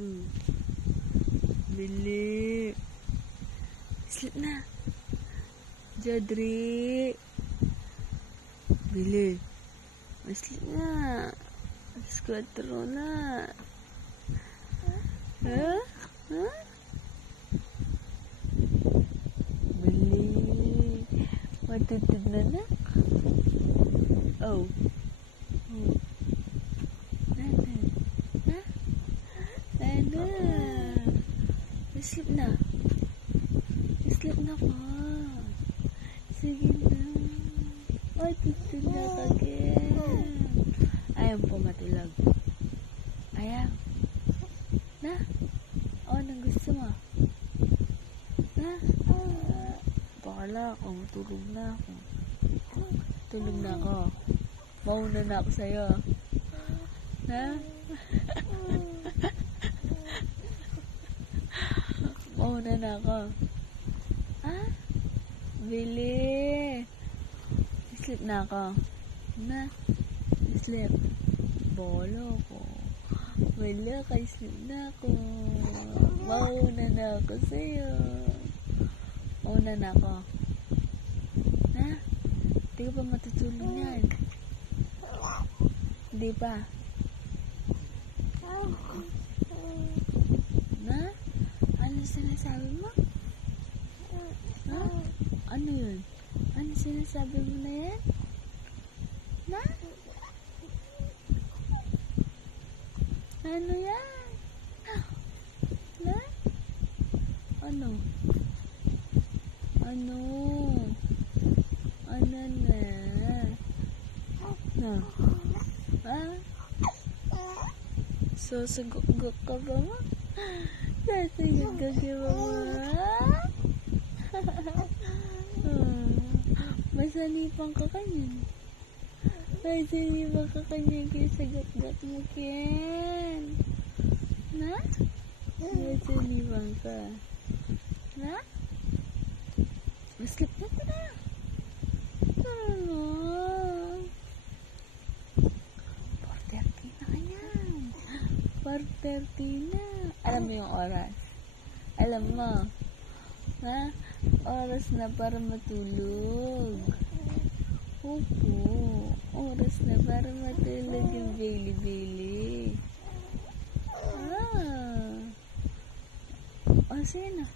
Hmm. Bili. Sleep na. Jodri. Bili. Sleep na. Alas 4 na. Ha? Ha? Bili. Matutod na na. Oh. Oh. Nana. Ha? Nana. Sleep na. Sleep na ka. Sige na. Ay, tutod na ka again. Ayaw po matulog. Ayaw. Na? O, anong gusto mo? Na? Bakala ako. Tulog na ako. Tulog na ako. Mauna na ako sa'yo. Na? Mauna na ako. Ha? Bili. Sleep na ako. Na? Sleep. Bolo ko. Wala kay sleep na ako. Mauna na ako sa'yo. Mauna na ako. Na? Hindi ka pa matutulog yan. Hindi pa. Na? Ano sinasabi mo? Ha? Ano yun? Ano sinasabi mo na yan? Na? Ano yan? Na? Ano? Ano? Ano na? Na? Ha? Susugok ka ba mo? Susugok ka ba mo? Masalipan ka kanyan. Masalipan ka kanyan kaya sagat-gat mo, Ken. Na? Masalipan ka. Na? Maslip na ka na. Ano? 4:30 na kanyan. 4:30 na. Alam mo yung oras? Alam mo? Ha? Oras na para matulog. Opo. Oras na para matulog yung Bailey. Ah. O, sige na.